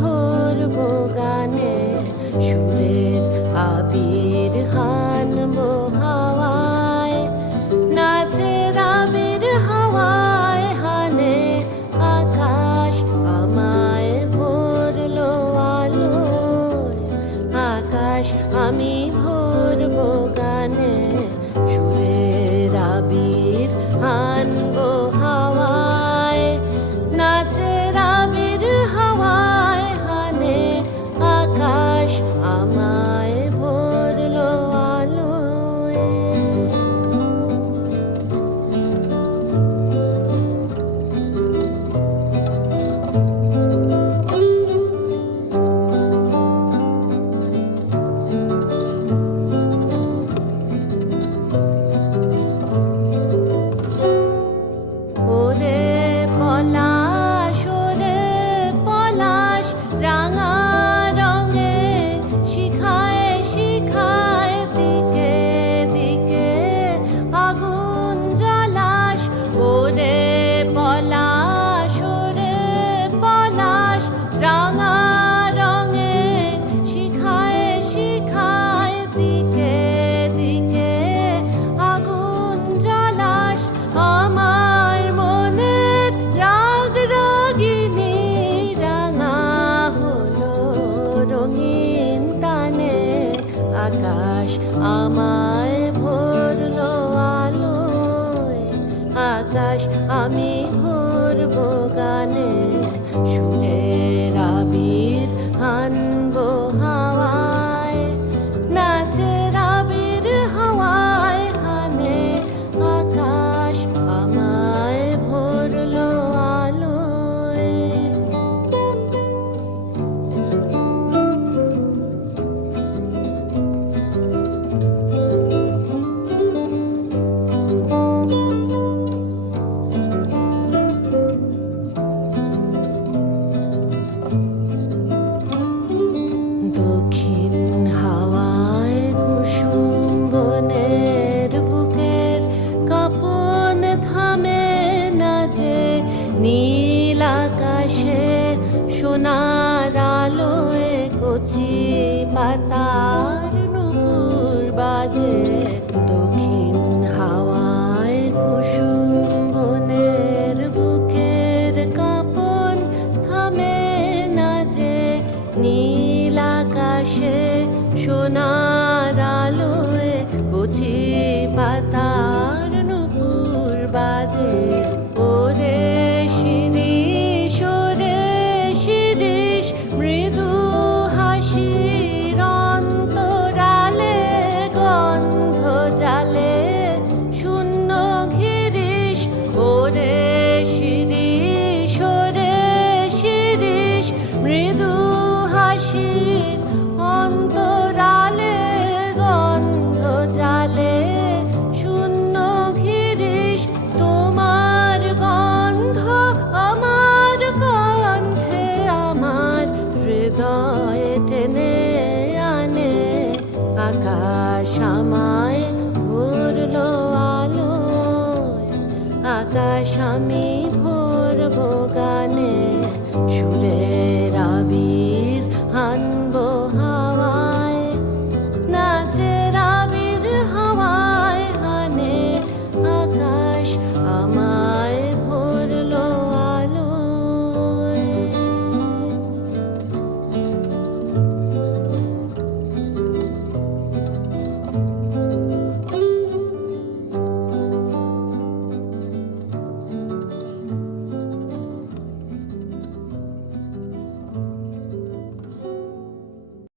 ভরব গানে, সুরের আবির হানব হাওয়ায় নাচের আবির হাওয়ায়, হানে আকাশ আমায় ভরলো আলো আকাশ আমি ভরব গানে আমি ভরব গানে শুনে mata আকাশ আমায় ভরল আলো আকাশ আমি ভরব গানে সুরে